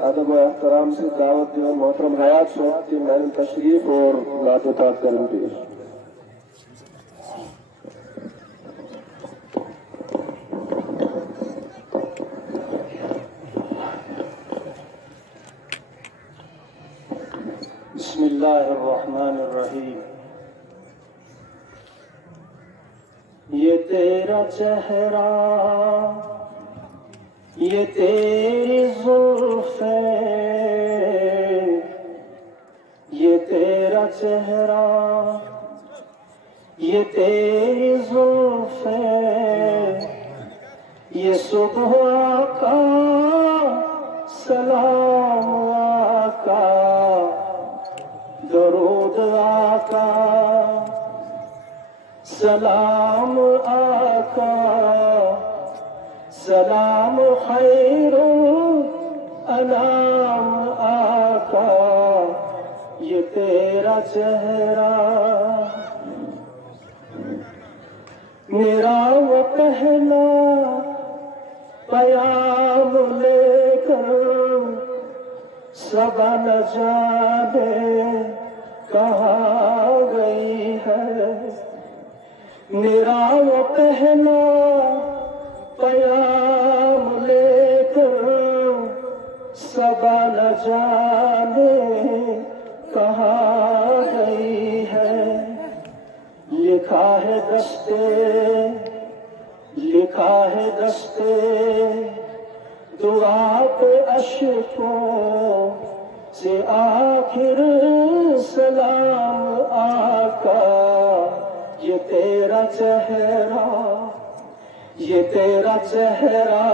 अदब व एहतराम से दावत दी मोहतरम हयात साहब की मैन तशरीफ और नाते पाक करें पेश। बिस्मिल्लाहिर्रहमानिर्रहीम। ये तेरा चेहरा, ये तेरी जुल्फें, ये तेरा चेहरा, ये तेरी जुल्फें, ये सुबह का सलाम आका, दरूद आका, सलाम आका, सलाम खैरुल अनाम आका, ये तेरा चेहरा। मेरा वो पहला पयाम लेकर सबा न जाने कहाँ गई है। मेरा वो पहला पयाम लेकर सबा न जाने कहाँ गई है। लिखा है दस्ते दुआ पे अशकों से आखिर सलाम आका, ये तेरा चेहरा, ये तेरा चेहरा,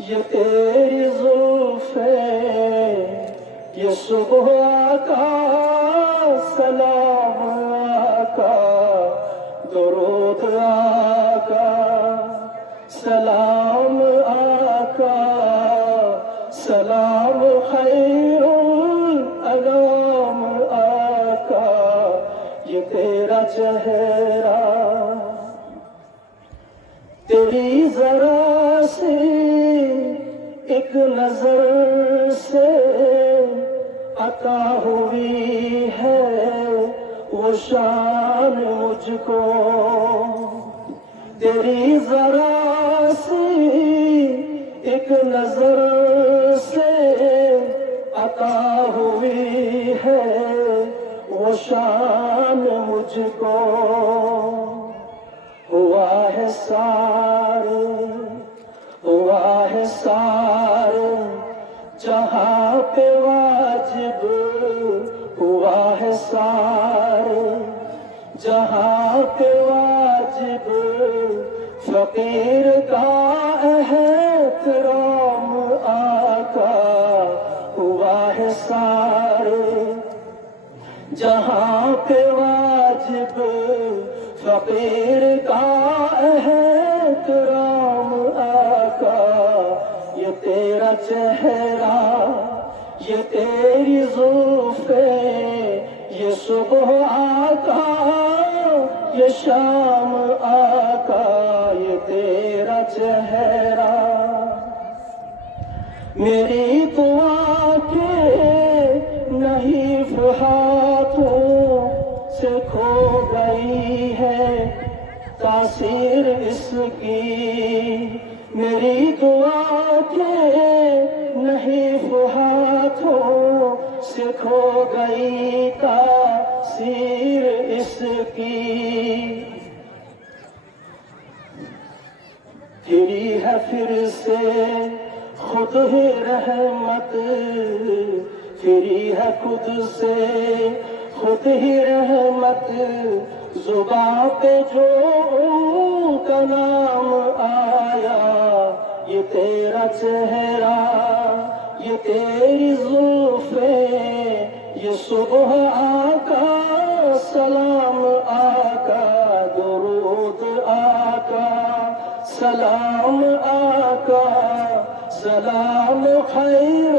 ये तेरी जुल्फें, ये सुबह का सलाम आका, दुरूद आका, सलाम आका, सलाम खैरुल अनाम आका, ये तेरा चेहरा। तेरी जरा सी एक नजर से अता हुई है वो शान मुझको। तेरी जरा सी एक नजर से अता हुई है वो शान मुझको। हुआ है सारे जहां पे वाजिब, हुआ है सारे जहां पे वाजिब, फकीर का एहतराम आका, हुआ है सारे जहां पे वाजिब, फकीर का एहतराम आका, ये तेरा चेहरा, ये तेरी जुल्फें, ये सुबह आका, ये शाम आका, ये तेरा चेहरा। मेरी दुआ के नहीं हाथों से खो गई है तासीर इसकी। मेरी दुआ के नहीं हाथों से खो गई तासीर इसकी। फिरी है फिर से खुद ही रहमत, फिरी है खुद से खुद ही रहमत, जुबां पे जो उनका नाम आया, ये तेरा चेहरा, ये तेरी जुल्फें, ये सुबह आका, सलाम आका, दुरूद आका, सलाम आका, सलाम खैर